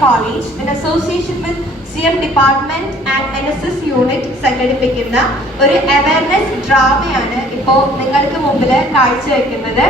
College in association with CM Department and NSS Unit സംഘടിപ്പിക്കുന്ന ഒരു awareness ഡ്രാമയാണ് ഇപ്പോൾ നിങ്ങൾക്ക് മുമ്പിൽ കാഴ്ചവെക്കുന്നത്.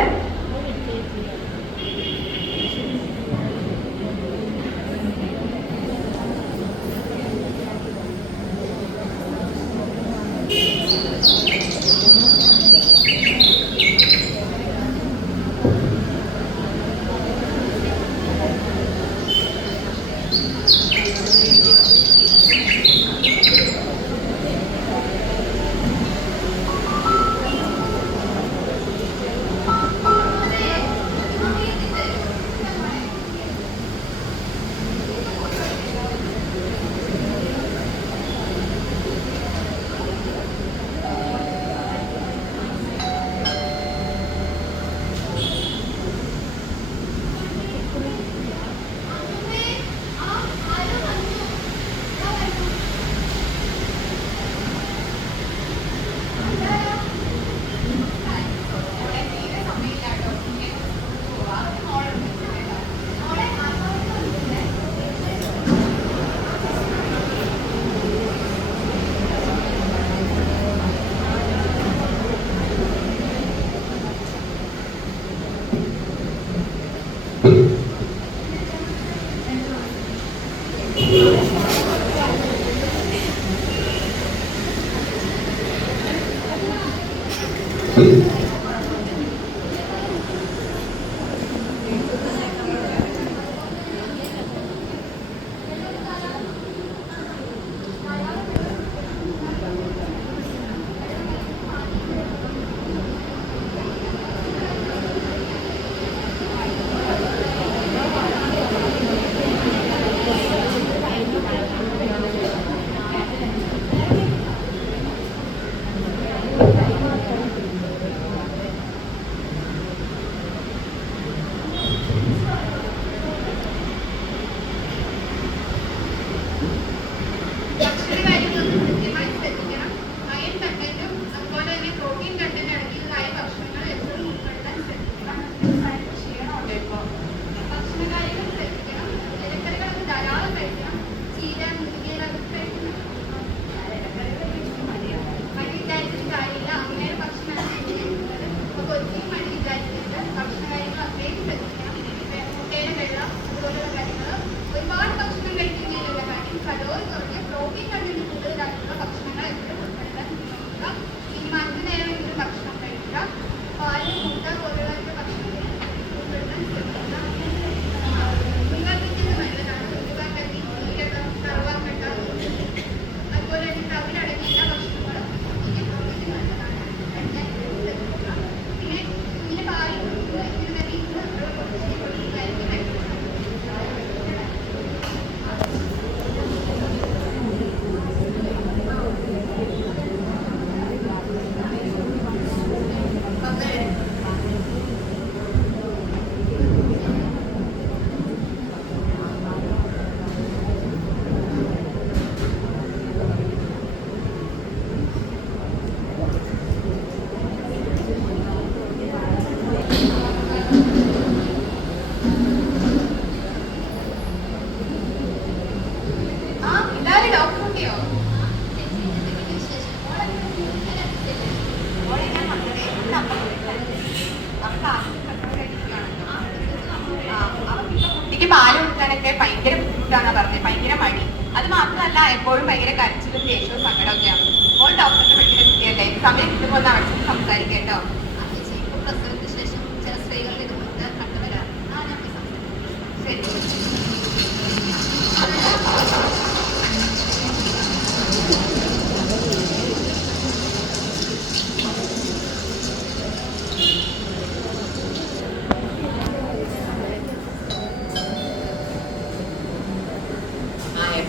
പാല് കൊടുക്കാനൊക്കെ ഭയങ്കര ബുദ്ധിമുട്ടാണ് പറഞ്ഞത്, ഭയങ്കര മടി. അത് മാത്രമല്ല എപ്പോഴും ഭയങ്കര കരച്ചിലും ദേഷ്യവും സങ്കടമൊക്കെയാണ്. അപ്പോൾ ഡോക്ടറിന്റെ പഠിക്കുന്ന കുട്ടിയല്ലേ, സമയം കിട്ടുമ്പോൾ ഒന്ന് അവർക്ക് സംസാരിക്കേട്ടോ. പ്രസവത്തിന് ശേഷം ചില സ്ത്രീകളുടെ ഇതുകൊണ്ട് കണ്ടുവരാം. ശരി.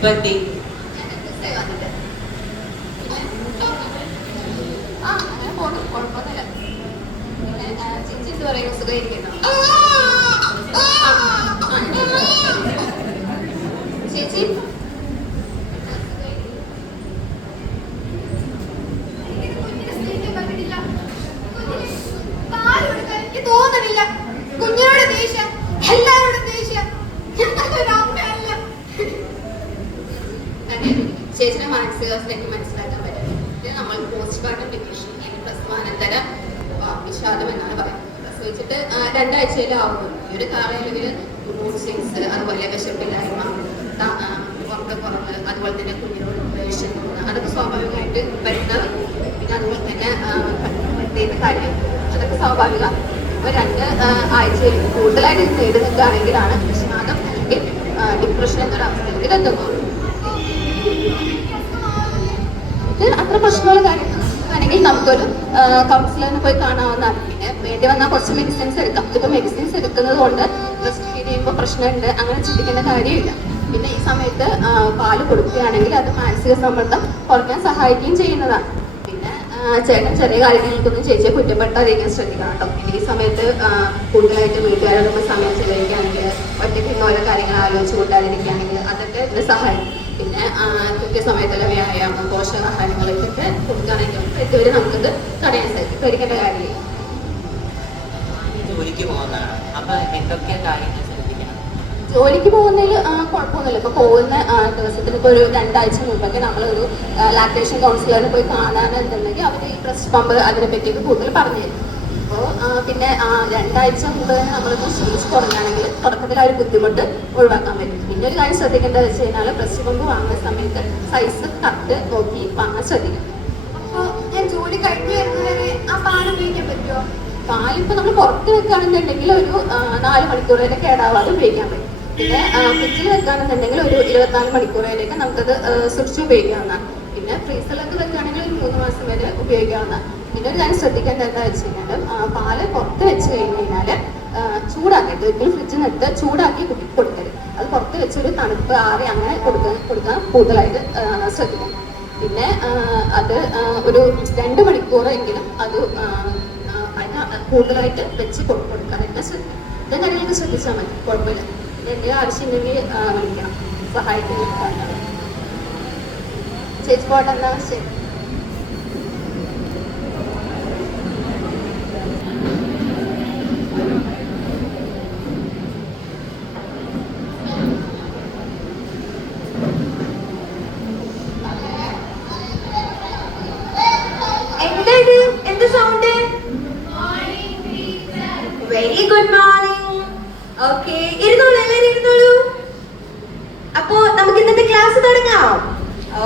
ബർത്ത്ഡേ കുഴപ്പമൊന്നുമില്ല. ചേച്ചി എന്ത് പറയുക, സുഖമായിരിക്കുന്നു ചേച്ചി? തോന്നണില്ല കുഞ്ഞിനോട് ദേഷ്യം, എല്ലാവരോടും ദേഷ്യം. ഞങ്ങൾക്കൊരു അമ്മയല്ല. ചേച്ചിയുടെ മാനസികാവസ്ഥ എനിക്ക് മനസ്സിലാക്കാൻ പറ്റും. ഇത് നമ്മൾ പോസ്റ്റ്മോർട്ടം ഡിപ്രഷൻ അല്ലെങ്കിൽ പ്രസവാനന്തര വിഷാദം എന്നാണ് പറയുന്നത്. പ്രസവിച്ചിട്ട് 2 ആഴ്ചയിലും ആവുന്നു. ഈ ഒരു കാലയളവിൽ മൂഡ് സ്വിങ്സ്, അതുപോലെ വിശപ്പില്ലായ്മ, ഉറക്കക്കുറവ്, അതുപോലെ തന്നെ കുഞ്ഞിനോട് ദേഷ്യം തോന്നുക, അതൊക്കെ സ്വാഭാവികമായിട്ട് വരുന്നത്. പിന്നെ അതുപോലെ തന്നെ പ്രത്യേക കാര്യം അതൊക്കെ സ്വാഭാവിക. ഇപ്പോൾ 2 ആഴ്ചയിൽ കൂടുതലായിട്ട് നേടി നിൽക്കുകയാണെങ്കിലാണ് വിഷാദം അല്ലെങ്കിൽ ഡിപ്രഷൻ എന്നൊരു അവസ്ഥയിൽ എത്തുന്നത്. ഇത് അത്ര പ്രശ്നമുള്ള കാര്യമാണെങ്കിൽ നമുക്കൊരു കൗൺസിലറിനെ പോയി കാണാവുന്നതാണ്. പിന്നെ വേണ്ടി വന്നാൽ കുറച്ച് മെഡിസിൻസ് എടുക്കാം. ഇതിപ്പോൾ മെഡിസിൻസ് എടുക്കുന്നത് കൊണ്ട് ബ്രസ്റ്റ് ഫീഡ് ചെയ്യുമ്പോൾ പ്രശ്നമുണ്ട് അങ്ങനെ ചിന്തിക്കേണ്ട കാര്യമില്ല. പിന്നെ ഈ സമയത്ത് പാല് കൊടുക്കുകയാണെങ്കിൽ അത് മാനസിക സമ്മർദ്ദം കുറയ്ക്കാൻ സഹായിക്കുകയും ചെയ്യുന്നതാണ്. പിന്നെ ചേട്ടൻ ചെറിയ കാര്യങ്ങൾക്കൊന്നും ചേച്ചിയെ കുറ്റപ്പെടുത്താതിരിക്കാൻ ശ്രദ്ധിക്കണം കേട്ടോ. പിന്നെ ഈ സമയത്ത് കൂടുതലായിട്ട് വീട്ടുകാരോടൊപ്പം സമയം ചെലവഴിക്കുകയാണെങ്കിൽ, ഒറ്റയ്ക്ക് ഓരോ കാര്യങ്ങൾ ആലോചിച്ച് കൂട്ടാതിരിക്കുകയാണെങ്കിൽ അതൊക്കെ ഇതിന് സഹായിക്കും. പിന്നെ കൃത്യസമയത്തുള്ള വ്യായാമം, പോഷകാഹാരങ്ങൾ ഇതൊക്കെ കൊടുക്കുകയാണെങ്കിൽ ഇതുവരെ നമുക്കിത് തടയാൻ സാധിക്കും. പേടിക്കേണ്ട കാര്യമില്ല. ജോലിക്ക് പോകുന്നതിൽ കുഴപ്പമൊന്നുമില്ല. ഇപ്പോൾ പോകുന്ന ദിവസത്തിന് ഇപ്പോൾ ഒരു 2 ആഴ്ച മുമ്പൊക്കെ നമ്മളൊരു ലാക്ടേഷൻ കൗൺസിലറിനെ പോയി കാണാനുണ്ടെങ്കിൽ അവർ ഈ ബ്രസ്റ്റ് പമ്പ് അതിനെ പറ്റിയൊക്കെ കൂടുതൽ പറഞ്ഞു തരും. അപ്പോൾ പിന്നെ 2 ആഴ്ച മുമ്പ് തന്നെ നമ്മളിപ്പോൾ ശീലിച്ച് തുടങ്ങുകയാണെങ്കിൽ തുടക്കത്തിൽ ആ ഒരു ബുദ്ധിമുട്ട് ഒഴിവാക്കാൻ പറ്റും. പിന്നെ ഒരു കാര്യം ശ്രദ്ധിക്കേണ്ടത് വെച്ച് കഴിഞ്ഞാൽ ബ്രസ്റ്റ് പമ്പ് വാങ്ങുന്ന സമയത്ത് സൈസ് കറക്റ്റ് നോക്കി വാങ്ങാൻ ശ്രദ്ധിക്കണം. അപ്പോൾ ഞാൻ ജോലി കഴിഞ്ഞ് വരുന്നവരെ ആ പാൽ ഉപയോഗിക്കാൻ പറ്റുമോ? പാലിപ്പോൾ നമ്മൾ പുറത്ത് വെക്കുകയാണെന്നുണ്ടെങ്കിൽ ഒരു 4 മണിക്കൂർ വരെ കേടാവാതെ ഉപയോഗിക്കാൻ പറ്റും. പിന്നെ ഫ്രിഡ്ജിൽ വെക്കുകയാണെന്നുണ്ടെങ്കിൽ ഒരു 24 മണിക്കൂർ വരെയൊക്കെ നമുക്കത് സൂക്ഷിച്ച് ഉപയോഗിക്കാവുന്നതാണ്. പിന്നെ ഫ്രീസറിലൊക്കെ വെക്കുകയാണെങ്കിൽ ഒരു 3 മാസം വരെ ഉപയോഗിക്കാവുന്നതാണ്. പിന്നെ ഒരു കാര്യം ശ്രദ്ധിക്കേണ്ടത് എന്താ വെച്ച് കഴിഞ്ഞാൽ പാല് പുറത്ത് വെച്ച് കഴിഞ്ഞാൽ ചൂടാക്കരുത്. ഒരിക്കലും ഫ്രിഡ്ജിൽ നിന്നിട്ട് ചൂടാക്കി കൊടുക്കരുത്. അത് പുറത്ത് വെച്ചൊരു തണുപ്പ് ആറി അങ്ങനെ കൊടുക്കാൻ കൂടുതലായിട്ട് ശ്രദ്ധിക്കണം. പിന്നെ അത് ഒരു 2 മണിക്കൂറെങ്കിലും അത് അതിന് കൂടുതലായിട്ട് വെച്ച് കൊടുക്കാനായിട്ട് ശ്രദ്ധിക്കും. ഇത്തരം കാര്യങ്ങളൊക്കെ ശ്രദ്ധിച്ചാൽ മതി, കുഴപ്പമില്ല. എന്തെങ്കിലും ആവശ്യമുണ്ടെങ്കിൽ വിളിക്കണം, സഹായിക്കാൻ. ചേച്ചി പോട്ടെ, എന്നാ ശരി. എന്ത് sound? Very good morning. Okay, ഇരുന്നോളൂ, എല്ലാവരും ഇരുന്നോളൂ. അപ്പോ നമുക്ക് ഇന്നത്തെ ക്ലാസ് തുടങ്ങാം.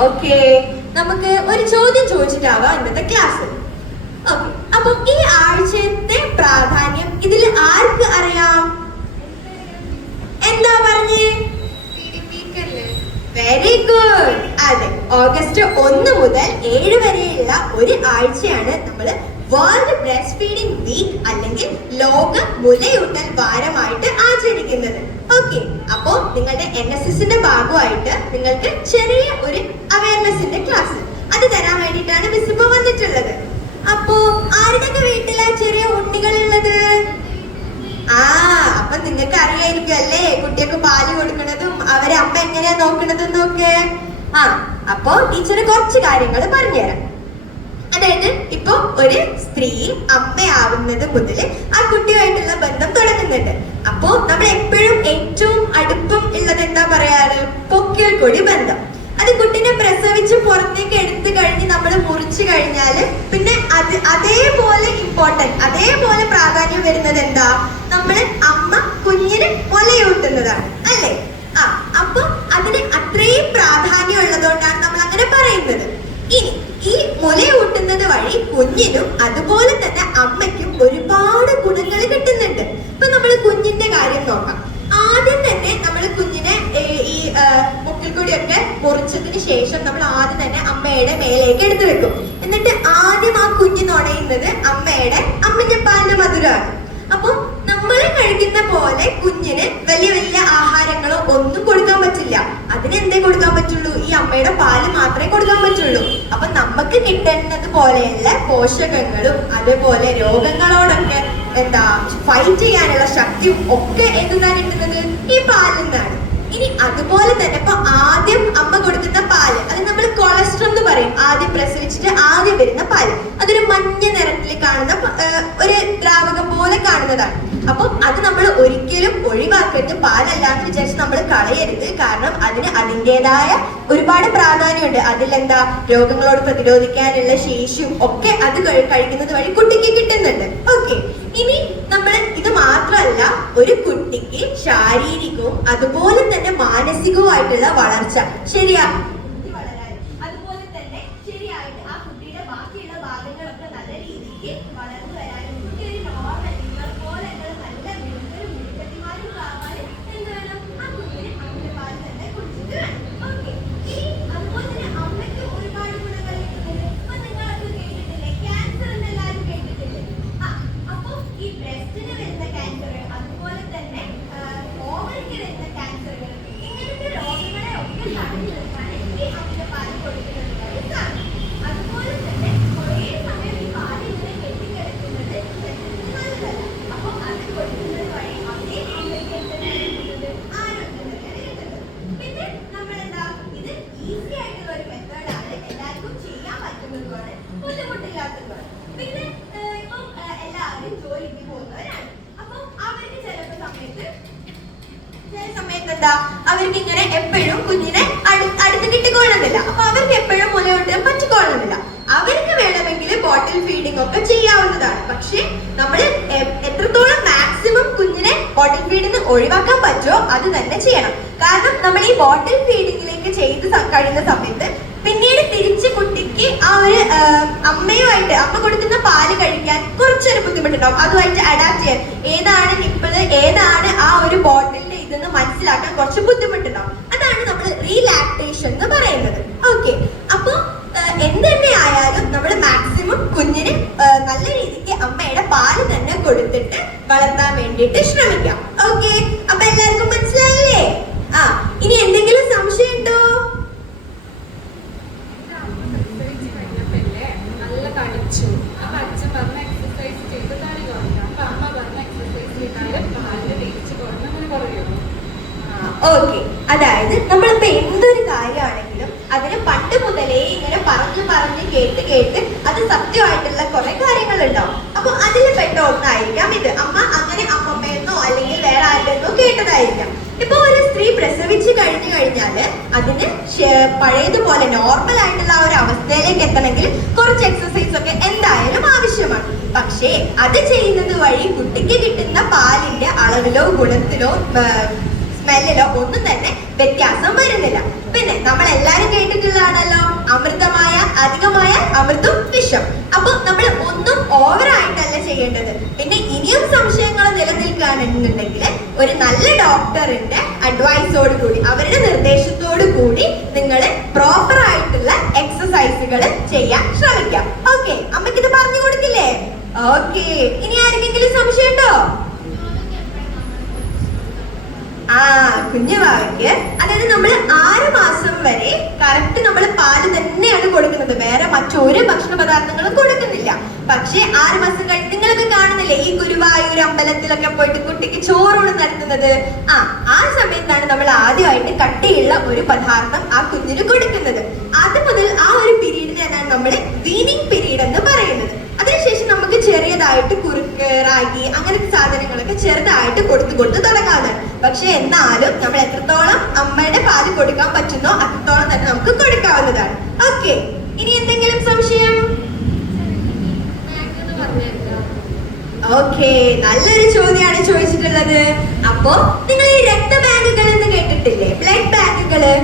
ഓക്കെ, നമുക്ക് ഒരു ചോദ്യം ചോദിച്ചിട്ടാവാം ഇന്നത്തെ ക്ലാസ്. ഓക്കെ, അപ്പൊ ഈ ആഴ്ചത്തെ പ്രാധാന്യം ഇതിൽ ആർക്ക് അറിയാം? എന്താ പറഞ്ഞേ? Very good. അതെ, ഓഗസ്റ്റ് 1 മുതൽ 7 വരെയുള്ള ഒരു ആഴ്ചയാണ് നമ്മൾ വേൾഡ് ബ്രസ്റ്റ് ഫീഡിംഗ് വീക്ക് അല്ലെങ്കിൽ ലോക മുലയൂട്ടൽ വാരമായിട്ട് ആചരിക്കുന്നത്. ഓക്കെ, അപ്പോ നിങ്ങളുടെ NSSന്റെ ഭാഗമായിട്ട് നിങ്ങൾക്ക് ചെറിയ ഒരു അവയർനെസിന്റെ ക്ലാസ് അത് തരാൻ വേണ്ടിയിട്ടാണ് മിസ് ഇപ്പൊ വന്നിട്ടുള്ളത്. അപ്പോ ആരുടെയൊക്കെ വീട്ടിലാ ചെറിയ ഉണ്ണികൾ ഉള്ളത്? അപ്പൊ നിങ്ങൾക്ക് അറിയായിരിക്കും അല്ലേ കുട്ടിയൊക്കെ പാല് കൊടുക്കുന്നതും അവരെ അമ്മ എങ്ങനെയാ നോക്കണതും നോക്ക്. അപ്പോ ടീച്ചർ കുറച്ച് കാര്യങ്ങൾ പറഞ്ഞുതരാം. അതായത് ഇപ്പൊ ഒരു സ്ത്രീ അമ്മയാവുന്നത് മുതൽ ആ കുട്ടിയുമായിട്ടുള്ള ബന്ധം തുടങ്ങുന്നുണ്ട്. അപ്പോ നമ്മൾ എപ്പോഴും ഏറ്റവും അടുപ്പം ഉള്ളത് എന്താ പറയാറ്? പൊക്കിൾ കൊടി ബന്ധം. അത് കുട്ടീനെ പ്രസവിച്ച് പുറത്തേക്ക് എടുത്തു കഴിഞ്ഞ് നമ്മൾ മുറിച്ചു കഴിഞ്ഞാല് പിന്നെ അതേപോലെ ഇമ്പോർട്ടന്റ്, അതേപോലെ പ്രാധാന്യം വരുന്നത് എന്താ? നമ്മള് അമ്മ കുഞ്ഞിന് മുലയൂട്ടുന്നതാണ് അല്ലേ? അപ്പൊ അതിന് അത്രയും പ്രാധാന്യം ഉള്ളതുകൊണ്ടാണ് നമ്മൾ അങ്ങനെ പറയുന്നത്. ഇനി ഈ മുലയൂട്ടുന്നത് വഴി കുഞ്ഞിനും അതുപോലെ തന്നെ അമ്മയ്ക്കും ഒരുപാട് ഗുണങ്ങൾ കിട്ടുന്നുണ്ട്. ഇപ്പൊ നമ്മൾ കുഞ്ഞിന്റെ കാര്യം നോക്കാം. ആദ്യം തന്നെ നമ്മൾ കുഞ്ഞിനെ ഈ മുക്കിൽക്കൂടിയൊക്കെ മുറിച്ചതിന് ശേഷം നമ്മൾ ആദ്യം തന്നെ അമ്മയുടെ മേലേക്ക് എടുത്തു വെക്കും. എന്നിട്ട് ആദ്യം ആ കുഞ്ഞ് നുണയുന്നത് അമ്മയുടെ അമ്മിഞ്ഞപ്പാലിന്റെ മധുരമാണ്. അപ്പൊ നമ്മൾ കഴിക്കുന്ന പോലെ കുഞ്ഞിന് വലിയ വലിയ ആഹാരങ്ങളോ ഒന്നും കൊടുക്കാൻ പറ്റില്ല. അതിനെന്തേ കൊടുക്കാൻ പറ്റുള്ളൂ? ഈ അമ്മയുടെ പാല് മാത്രമേ കൊടുക്കാൻ പറ്റുള്ളൂ. അപ്പൊ നമുക്ക് കിട്ടുന്നത് പോലെയുള്ള പോഷകങ്ങളും അതേപോലെ രോഗങ്ങളോടൊക്കെ ഫൈറ്റ് ചെയ്യാനുള്ള ശക്തിയും ഒക്കെ എന്താണ് കിട്ടുന്നത്? ഈ പാലിൽ നിന്നാണ്. ഇനി അതുപോലെ തന്നെ ഇപ്പൊ ആദ്യം അമ്മ കൊടുക്കുന്ന പാല്, അത് നമ്മൾ കൊളസ്ട്രോൾ എന്ന് പറയും. ആദ്യം പ്രസവിച്ചിട്ട് ആദ്യം വരുന്ന പാല് അതൊരു മഞ്ഞ നിറത്തിൽ കാണുന്ന ഒരു ദ്രാവകം പോലെ കാണുന്നതാണ്. അപ്പൊ അത് നമ്മൾ ഒരിക്കലും ഒഴിവാക്കരുത്. പാലല്ലാന്ന് വിചാരിച്ച് നമ്മൾ കളയരുത്. കാരണം അതിന് അതിൻ്റെതായ ഒരുപാട് പ്രാധാന്യമുണ്ട്. അതിലെന്താ, രോഗങ്ങളോട് പ്രതിരോധിക്കാനുള്ള ശേഷിയും ഒക്കെ അത് കഴിക്കുന്നത് വഴി കുട്ടിക്ക് കിട്ടുന്നുണ്ട്. ഓക്കെ, ഇനി നമ്മൾ ഇത് മാത്രമല്ല, ഒരു കുട്ടിക്ക് ശാരീരികവും അതുപോലെ തന്നെ മാനസികവുമായിട്ടുള്ള വളർച്ച ശരിയാ അതുപോലെ തന്നെ ശരിയായിട്ട് ആ കുട്ടിയുടെ ബാക്കിയുള്ള ഭാഗങ്ങളൊക്കെ നല്ല രീതിക്ക് വളർന്നു വരാനും കുട്ടി ഒരു നോർമൽ പോലെ നല്ല മിടുക്കത്തിമാരും ആവാനും എന്ത് വേണം, ആ കുഞ്ഞിന് അമ്മയുടെ പാല് തന്നെ കുടിച്ചിട്ട് വേണം. ഓക്കെ, ഇനി അതുപോലെ തന്നെ അമ്മയ്ക്ക് ഒരുപാട് ഗുണങ്ങൾ കിട്ടുന്നുണ്ട്. ഇപ്പൊ നിങ്ങളൊക്കെ കേട്ടിട്ടില്ലേ, ക്യാൻസർ എന്ന് എല്ലാവരും കേട്ടിട്ടില്ലേ? അപ്പൊ ഈ ബ്രസ്റ്റിന് വരുന്ന ക്യാൻസറുകൾ, അതുപോലെ തന്നെ ഓവറിക്ക് വരുന്ന ക്യാൻസറുകൾ, ഇങ്ങനത്തെ രോഗങ്ങളെ ഒക്കെ തടഞ്ഞു നിർത്താൻ ഈ അമ്മയുടെ പാല് കൊടുക്കുന്നത് വഴി സാധിക്കും. അതുപോലെ തന്നെ കുറേ സമയം ഈ പാല് ഇങ്ങനെ കെട്ടിക്കിടക്കുന്നത് നല്ലതല്ല. അപ്പൊ അത് കൊടുക്കുന്നത് വഴി അമ്മയ്ക്ക് എന്താണ് കിട്ടുന്നത്? ആരോഗ്യം തന്നെയാണ് കിട്ടുന്നത്. പിന്നെ നമ്മളെന്താ, ഇത് ഈസി ആയിട്ടുള്ള ഒരു മെത്തേഡാണ്, എല്ലാവർക്കും ചെയ്യാൻ പറ്റുന്നതുമാണ്, ബുദ്ധിമുട്ടില്ലാത്തതുമാണ്. പിന്നെ ഇപ്പം എല്ലാവരും ജോലിക്ക് പോകുന്നവരാണ്. അപ്പൊ അവർക്ക് ചില സമയത്ത് എന്താ, അവർക്ക് ഇങ്ങനെ എപ്പോഴും കുഞ്ഞിനെ അടുത്ത് കിട്ടിക്കൊള്ളുന്നില്ല. അപ്പൊ അവർക്ക് എപ്പോഴും മുലയൂട്ട് പറ്റിക്കൊള്ളുന്നില്ല. അവർക്ക് വേണമെങ്കിൽ ബോട്ടിൽ ഫീഡിംഗ് ഒക്കെ ചെയ്യാവുന്നതാണ്. പക്ഷെ നമ്മൾ എത്രത്തോളം മാക്സിമം കുഞ്ഞിനെ ബോട്ടിൽ ഫീഡിങ് ഒഴിവാക്കാൻ പറ്റുമോ അത് തന്നെ ചെയ്യണം. കാരണം നമ്മൾ ഈ ബോട്ടിൽ ഫീഡിങ്ങിലേക്ക് ചെയ്ത് കഴിയുന്ന സമയത്ത് പിന്നീട് തിരിച്ച് കുട്ടിക്ക് ആ ഒരു അമ്മയുമായിട്ട്, അമ്മ കൊടുക്കുന്ന പാല് കഴിക്കാൻ കുറച്ചൊരു ബുദ്ധിമുട്ടുണ്ടാവും. അതുമായിട്ട് അഡാപ്റ്റ് ചെയ്യാൻ, ഏതാണ് നിപ്പിള് ഏതാണ് ആ ഒരു ബോട്ടിലിന്റെ ഇതെന്ന് മനസ്സിലാക്കാൻ കുറച്ച് ബുദ്ധിമുട്ടുണ്ടാവും. അതാണ് നമ്മൾ റീലാക്ടേഷൻ എന്ന് പറയുന്നത്. ഓക്കെ, അപ്പൊ എന്ത് തന്നെ ആയാലും നമ്മൾ മാക്സിമം കുഞ്ഞിന് നല്ല രീതിക്ക് അമ്മയുടെ പാല് തന്നെ കൊടുത്തിട്ട് വളർത്താൻ വേണ്ടിയിട്ട് ശ്രമിക്കാം. ഓക്കെ, അപ്പൊ എല്ലാവർക്കും മനസ്സിലായില്ലേ? ഇനി എന്തെങ്കിലും സംശയം ഉണ്ടോ? ഓക്കെ, അതായത് നമ്മളിപ്പോ എന്തൊരു കാര്യമാണെങ്കിലും അതിന് പണ്ട് മുതലേ ഇങ്ങനെ പറഞ്ഞ് കേട്ട് അത് സത്യമായിട്ടുള്ള കുറെ കാര്യങ്ങൾ ഉണ്ടാവും. അപ്പൊ അതിൽ പെട്ട ഒന്നായിരിക്കാം ഇത്. അമ്മ അങ്ങനെ അമ്മമ്മയെന്നോ അല്ലെങ്കിൽ വേറെ ആരുടെന്നോ കേട്ടതായിരിക്കാം. ഇപ്പൊ ഒരു സ്ത്രീ പ്രസവിച്ചു കഴിഞ്ഞാല് അതിന് പഴയതുപോലെ നോർമൽ ആയിട്ടുള്ള ആ ഒരു അവസ്ഥയിലേക്ക് എത്തണമെങ്കിൽ കുറച്ച് എക്സസൈസ് ഒക്കെ എന്തായാലും ആവശ്യമാണ്. പക്ഷേ അത് ചെയ്യുന്നത് വഴി കുട്ടിക്ക് കിട്ടുന്ന പാലിന്റെ അളവിലോ ഗുണത്തിലോ സ്മെല്ലിലോ ഒന്നും തന്നെ വ്യത്യാസം വരുന്നില്ല. പിന്നെ നമ്മൾ എല്ലാരും കേട്ടിട്ടുള്ളതാണല്ലോ, അമൃതമായ അധികമായ അമൃതും വിഷം. അപ്പൊ നമ്മൾ ഒന്നും ഓവറായിട്ടല്ല ചെയ്യേണ്ടത്. പിന്നെ ഇനിയും സംശയങ്ങൾ നിലനിൽക്കുകയാണെന്നുണ്ടെങ്കിൽ ഒരു നല്ല ഡോക്ടറിന്റെ അഡ്വൈസോട് കൂടി, അവരുടെ നിർദ്ദേശത്തോടു കൂടി നിങ്ങൾ പ്രോപ്പർ ആയിട്ടുള്ള എക്സസൈസുകൾ ചെയ്യാൻ ശ്രമിക്കാം. ഓക്കെ, അമ്മയ്ക്ക് ഇത് പറഞ്ഞു കൊടുക്കില്ലേ? ഓക്കെ, ഇനി ആർക്കെങ്കിലും സംശയം ഉണ്ടോ? കുഞ്ഞുവാവയ്ക്ക്, അതായത് നമ്മൾ 6 മാസം വരെ കറക്റ്റ് നമ്മൾ പാല് തന്നെയാണ് കൊടുക്കുന്നത്, വേറെ മറ്റൊരു ഭക്ഷണ പദാർത്ഥങ്ങളും കൊടുക്കുന്നില്ല. പക്ഷെ 6 മാസം കഴിഞ്ഞ് നിങ്ങളൊക്കെ കാണുന്നില്ലേ ഈ ഗുരുവായൂർ അമ്പലത്തിലൊക്കെ പോയിട്ട് കുട്ടിക്ക് ചോറൂണ് നടത്തുന്നത്? ആ സമയത്താണ് നമ്മൾ ആദ്യമായിട്ട് കട്ടിയുള്ള ഒരു പദാർത്ഥം ആ കുഞ്ഞിന് കൊടുക്കുന്നത്. അത് മുതൽ ആ ഒരു പീരീഡിനെയാണ് നമ്മൾ വീനിങ് പീരീഡ് എന്ന് പറയുന്നത്. അതിനുശേഷം നമുക്ക് ചെറിയതായിട്ട് കുറുക്ക്, റാഗി അങ്ങനത്തെ സാധനങ്ങളൊക്കെ ചെറുതായിട്ട് കൊടുത്ത് തുടങ്ങാവുന്നതാണ്. പക്ഷെ എന്നാലും നമ്മൾ എത്രത്തോളം അമ്മയുടെ പാല് കൊടുക്കാൻ പറ്റുന്നോ അത്രത്തോളം തന്നെ നമുക്ക് കൊടുക്കാവുന്നതാണ്. ഓക്കെ, ഇനി എന്തെങ്കിലും സംശയം? ഓക്കെ, നല്ലൊരു ചോദ്യമാണ് ചോദിച്ചിട്ടുള്ളത്. അപ്പോ നിങ്ങൾ ഈ രക്തബാങ്കുകൾ എന്ന് കേട്ടിട്ടില്ലേ, ബ്ലഡ് ബാങ്കുകള്?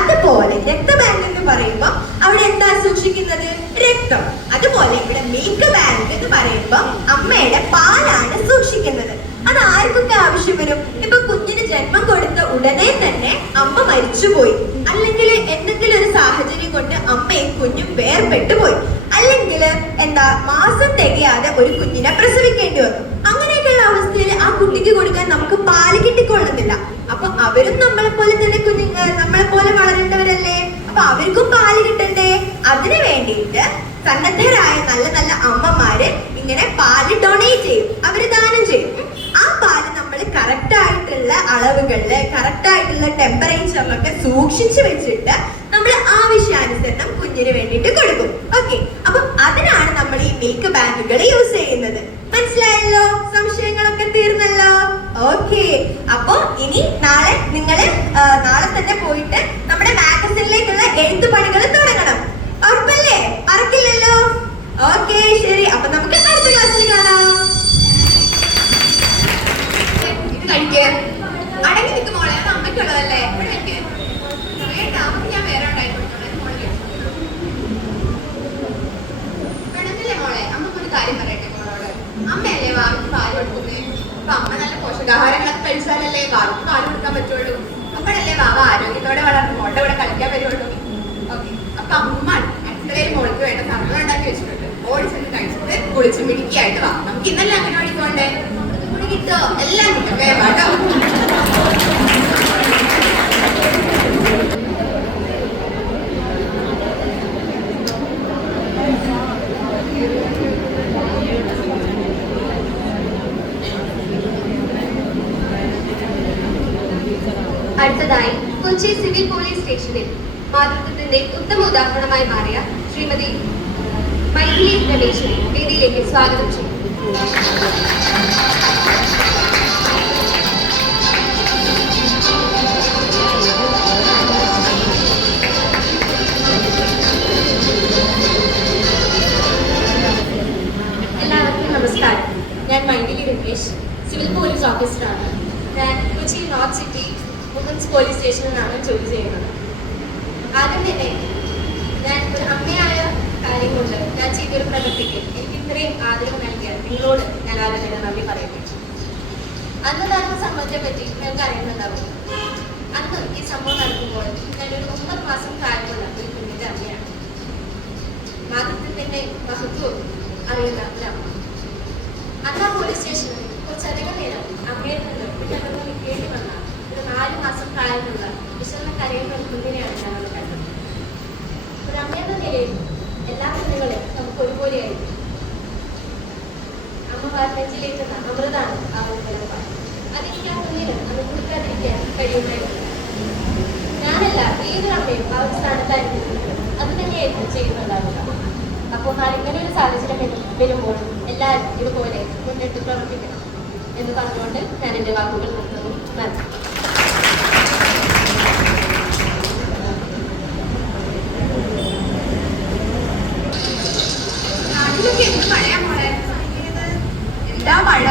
അതുപോലെ രക്തബാങ്ക് എന്ന് പറയുമ്പോ അവിടെ എന്താ സൂക്ഷിക്കുന്നത്? രക്തം. അതുപോലെ ഇവിടെ മിൽക്ക് ബാങ്ക് എന്ന് പറയുമ്പോ അമ്മയുടെ പാലാണ് സൂക്ഷിക്കുന്നത്. അത് ആർക്കൊക്കെ ആവശ്യം വരും? ഇപ്പൊ കുഞ്ഞിന് ജന്മം കൊടുത്ത ഉടനെ തന്നെ അമ്മ മരിച്ചുപോയി, അല്ലെങ്കിൽ എന്തെങ്കിലും ഒരു സാഹചര്യം കൊണ്ട് അമ്മയും കുഞ്ഞും വേർപെട്ടു പോയി, അല്ലെങ്കിൽ മാസം തികയാതെ ഒരു കുഞ്ഞിനെ പ്രസവിക്കേണ്ടി വന്നു. അങ്ങനെയൊക്കെയുള്ള അവസ്ഥയിൽ ആ കുട്ടിക്ക് കൊടുക്കാൻ നമുക്ക് പാല് കിട്ടിക്കൊള്ളുന്നില്ല. അപ്പൊ അവരും നമ്മളെ പോലെ തന്നെ നമ്മളെ പോലെ വളരേണ്ടവരല്ലേ? അപ്പൊ അവർക്കും പാല് കിട്ടണ്ടേ? അതിനു വേണ്ടിയിട്ട് സന്നദ്ധരായ നല്ല നല്ല അമ്മമാര് ഇങ്ങനെ പാല് ഡൊണേറ്റ് ചെയ്യും, അവര് ദാനം ചെയ്യും. ആ പാല് നമ്മൾ കറക്റ്റ് ആയിട്ടുള്ള അളവുകളില് കറക്റ്റ് ആയിട്ടുള്ള ടെമ്പറേച്ചറിലൊക്കെ സൂക്ഷിച്ചു വെച്ചിട്ട് നമ്മൾ ആവശ്യാനുസരണം കുഞ്ഞിന് വേണ്ടിയിട്ട് കൊടുക്കും. ഓക്കെ, അപ്പൊ അതിനാണ് നമ്മൾ ഈ മിൽക്ക് ബാങ്കുകൾ യൂസ് ചെയ്യുന്നത്. മനസ്സിലായല്ലോ? സംശയങ്ങളൊക്കെ തീർന്നല്ലോ? ഓക്കെ, അപ്പൊ ഇനി നാളെ നാളെ തന്നെ പോയിട്ട് നമ്മുടെ മാഗസിനിലേക്കുള്ള എഴുത്തുപണികൾ തുടങ്ങണം. ഉറപ്പല്ലേ? മറക്കില്ലല്ലോ? ഓക്കെ, ശരി. അപ്പൊ നമുക്ക് അടുത്ത ക്ലാസ്സിൽ കാണാം. ഇത് കഴിക്ക്. അടങ്ങി നിൽക്കും മോളെ, അത് അമ്മയ്ക്കുള്ളതല്ലേ. ഞാൻ വേറെ വേണമെന്നില്ലേ മോളെ? അമ്മക്കൊരു കാര്യം പറയട്ടെ മോളോട്. അമ്മയല്ലേ വാവിക്ക് പാല് കൊടുക്കുന്നത്. അപ്പൊ അമ്മ നല്ല പോഷകാഹാരങ്ങളൊക്കെ കഴിച്ചാലല്ലേ വാവിക്ക് പാല് കൊടുക്കാൻ പറ്റുള്ളൂ. അപ്പോഴല്ലേ വാവ ആരോഗ്യത്തോടെ വളർന്ന് മോളുടെ കൂടെ കളിക്കാൻ വരുള്ളൂ. ഓക്കെ, അപ്പൊ അമ്മ അടുക്കളയിൽ മോൾക്ക് വേണ്ട സാധനങ്ങൾ ഉണ്ടാക്കി വെച്ചിട്ടുണ്ട്. ഓടി ചെന്ന് കഴിച്ചിട്ട് കുളിച്ച് മിടുക്കിയായിട്ട് വാ. നമുക്ക് ഇന്നലെ അംഗനവാടി പോകണ്ടേ? കൂടി കിട്ടോ? എല്ലാം കിട്ടും. വേവാട്ടോ. അടുത്തതായി കൊച്ചി സിവിൽ പോലീസ് സ്റ്റേഷനിൽ മാതൃത്വത്തിന്റെ ഉത്തമ ഉദാഹരണമായി മാറിയ ശ്രീമതി മൈഥിലി രമേശിനെ വേദിയിലേക്ക് സ്വാഗതം ചെയ്യും. എല്ലാവർക്കും നമസ്കാരം. ഞാൻ മൈഥിലി രമേശ്, സിവിൽ പോലീസ് ഓഫീസറാണ്. ഞാൻ Kochi north city women's police സ്റ്റേഷനിലാണ് ജോലി ചെയ്യുന്നത്. ആദ്യം തന്നെ ഞാൻ ഒരു അമ്മയായ കാര്യം കൊണ്ട് ഞാൻ ചെയ്തൊരു പ്രവൃത്തിക്ക് എനിക്ക് ഇത്രയും ആദരവ് നൽകിയാൽ നിങ്ങളോട് ഞാൻ ആദ്യം തന്നെ നന്ദി പറയുന്നു. അന്ന് നടന്ന സംഭവത്തെ പറ്റി നിങ്ങൾക്ക് അറിയുന്നുണ്ടാവും. അന്ന് ഈ സംഭവം നടക്കുമ്പോൾ ഞാനൊരു 9 മാസം പ്രായമുള്ള ഒരു കുഞ്ഞിന്റെ അമ്മയാണ്. മാതൃത്വത്തിന്റെ മഹത്വവും അറിയുന്ന ഒരു അമ്മ. അന്ന് ആ പോലീസ് സ്റ്റേഷനിൽ കുറച്ചധികം നേരം അമ്മയിൽ നിന്ന് വിട്ടകന്ന് നിൽക്കേണ്ടി വന്ന ഒരു 4 മാസം പ്രായമുള്ള വിശന്ന കരയുന്ന ഒരു കുഞ്ഞിനെയാണ് ഞങ്ങൾ കണ്ടത്. ഒരു അമ്മയെന്ന നിലയിൽ എല്ലാ കുഞ്ഞുങ്ങളെയും നമുക്ക് ഒരുപോലെയായിരിക്കും. അമ്മ നെഞ്ചിലേറ്റുന്ന അമൃതാണ് ആ കുഞ്ഞിനെ. അതെനിക്ക് ആ കുഞ്ഞിന് അത് കൊടുക്കാതിരിക്കാൻ കഴിയുമായിരുന്നു. ഞാനല്ല ഏതൊരു അമ്മയും ആ ഒരു സ്ഥാനത്തായിരുന്നു അത് തന്നെയായിരുന്നു ചെയ്യുന്നുണ്ടാവുക. അപ്പോൾ ഇങ്ങനെ ഒരു സാഹചര്യം വരുമ്പോൾ എല്ലാവരും ഇതുപോലെ മുന്നിട്ട് പ്രവർത്തിക്കണം എന്ന് പറഞ്ഞുകൊണ്ട് ഞാൻ എൻ്റെ വാക്കുകൾ നിർത്തുന്നു. നന്ദി. നാട്ടിലൊക്കെ എന്ത് മഴയാ മോളെ? എന്താ മഴ?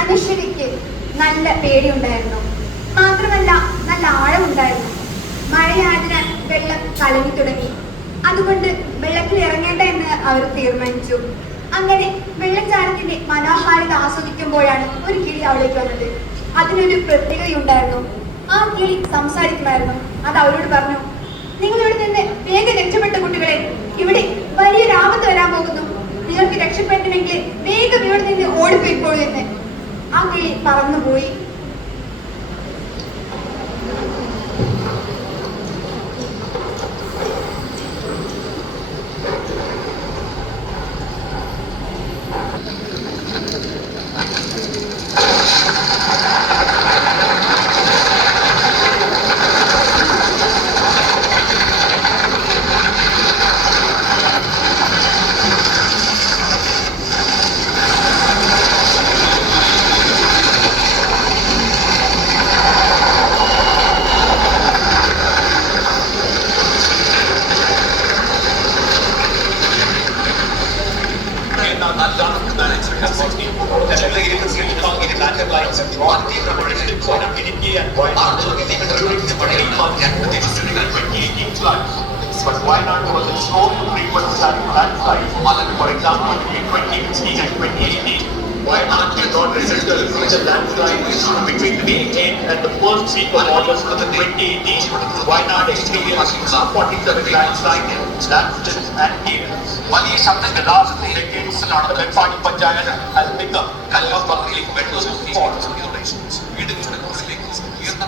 അനുശ്വരിക്ക് നല്ല പേടിയുണ്ടായിരുന്നു. മാത്രമല്ല നല്ല ആഴമുണ്ടായിരുന്നു. മഴയായതിനാൽ വെള്ളം കലങ്ങി തുടങ്ങി. അതുകൊണ്ട് വെള്ളത്തിൽ ഇറങ്ങേണ്ട എന്ന് അവർ തീരുമാനിച്ചു. അങ്ങനെ വെള്ളച്ചാട്ടത്തിന്റെ മനോഹാരിത ആസ്വദിക്കുമ്പോഴാണ് ഒരു കിളി അവിടേക്ക് വന്നത്. അതിനൊരു പ്രത്യേകതയുണ്ടായിരുന്നു. ആ കിളി സംസാരിക്കുമായിരുന്നു. അത് അവരോട് പറഞ്ഞു, നിങ്ങൾ ഇവിടെ നിന്ന് വേഗം രക്ഷപ്പെട്ട കുട്ടികളെ, ഇവിടെ വലിയൊരു ആപത്ത് വരാൻ പോകുന്നു. നിങ്ങൾക്ക് രക്ഷപ്പെടണമെങ്കിൽ വേഗം ഇവിടെ നിന്ന് ഓടിപ്പോയിക്കോളൂ എന്ന്. ആ കിളി പറന്നുപോയി. But Wayanad was exposed to frequent sudden landslides. For example, between 2016 and 2018, Wayanad did not register the landslides between May 10 and the first week of August 2018. Wayanad experienced 47 landslides, and heavens. വലിയ ശബ്ദങ്ങൾ ലാഭത്തിലാണ് വെപ്പാടി പഞ്ചായത്ത് അൽമിക കല്ലൂർ പദ്ധതിയിലേക്ക് metro വീടുകളുടെ കോഴ്സിലേക്ക് ഉയർന്ന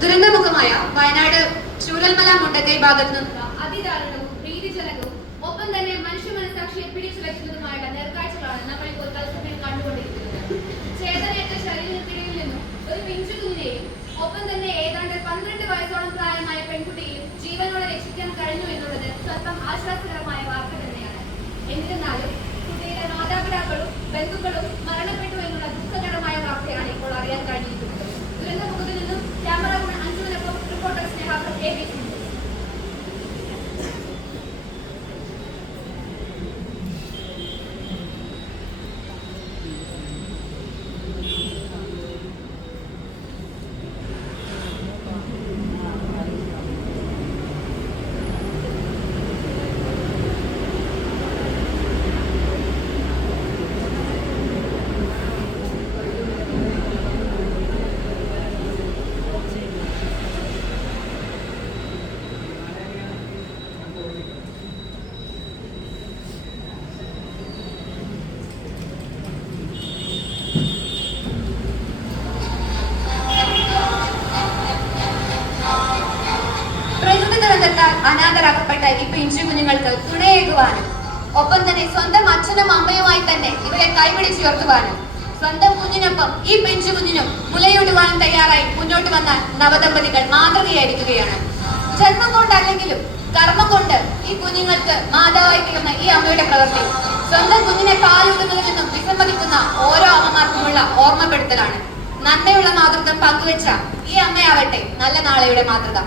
ദുരന്തമുഖമായ വയനാട് ചൂരൽമല മുണ്ടക്കൈ ഭാഗത്ത് നിന്ന് അതിദാരുണവും ഭീതിജനകവും ഒപ്പം തന്നെ മനുഷ്യ മനസാക്ഷിയെ പിടിച്ചുലയ്ക്കുന്നതുമായുള്ള നേർക്കാഴ്ചകളാണ് നമ്മൾ ഇപ്പോൾ തത്സമയം കണ്ടുകൊണ്ടിരിക്കുന്നത്. ചേതനയേറ്റ ശരീരത്തിനിടയിൽ നിന്നും ഒരു പിഞ്ചു കുഞ്ഞിനെയും ഒപ്പം തന്നെ ഏതാണ്ട് 12 വയസ്സോളം പ്രായമായ പെൺകുട്ടിയെയും ജീവനോടെ രക്ഷിക്കാൻ കഴിഞ്ഞു എന്നുള്ളത് സ്വല്പം ആശ്വാസകരമായ വാർത്ത തന്നെയാണ്. എന്നിരുന്നാലും കുട്ടിയുടെ മാതാപിതാക്കളും ബന്ധുക്കളും മരണപ്പെട്ടു എന്നുള്ള ദുഃഖകരമായ വാർത്തയാണ് ഇപ്പോൾ അറിയാൻ കഴിഞ്ഞിരിക്കുന്നത്. ദുരന്തമുഖത്തിൽ നിന്നും ക്യാമറമാൻ അഞ്ജുവിനൊപ്പം റിപ്പോർട്ടർ സ്നേഹ ABC. അനാഥരാക്കപ്പെട്ട ഈ പിഞ്ചു കുഞ്ഞുങ്ങൾക്ക് തുണയേകുവാനും ഒപ്പം തന്നെ സ്വന്തം അച്ഛനും അമ്മയുമായി തന്നെ ഇവരെ കൈപിടിച്ചുയർത്തുവാനും സ്വന്തം കുഞ്ഞിനൊപ്പം ഈ പിഞ്ചു കുഞ്ഞിനും മുലയൂട്ടുവാനും തയ്യാറായി മുന്നോട്ട് വന്ന നവദമ്പതികൾ മാതൃകയായിരിക്കുകയാണ്. ജന്മം കൊണ്ടല്ലെങ്കിലും കർമ്മം കൊണ്ട് ഈ കുഞ്ഞുങ്ങൾക്ക് മാതാവായി തീർന്ന ഈ അമ്മയുടെ പ്രവൃത്തി സ്വന്തം കുഞ്ഞിനെ പാലൂട്ടുന്നതിൽ നിന്നും വിസമ്മതിക്കുന്ന ഓരോ അമ്മമാർക്കുമുള്ള ഓർമ്മപ്പെടുത്തലാണ്. നന്മയുള്ള മാതൃത്വം പങ്കുവെച്ച ഈ അമ്മയാവട്ടെ നല്ല നാളെയുടെ മാതൃക.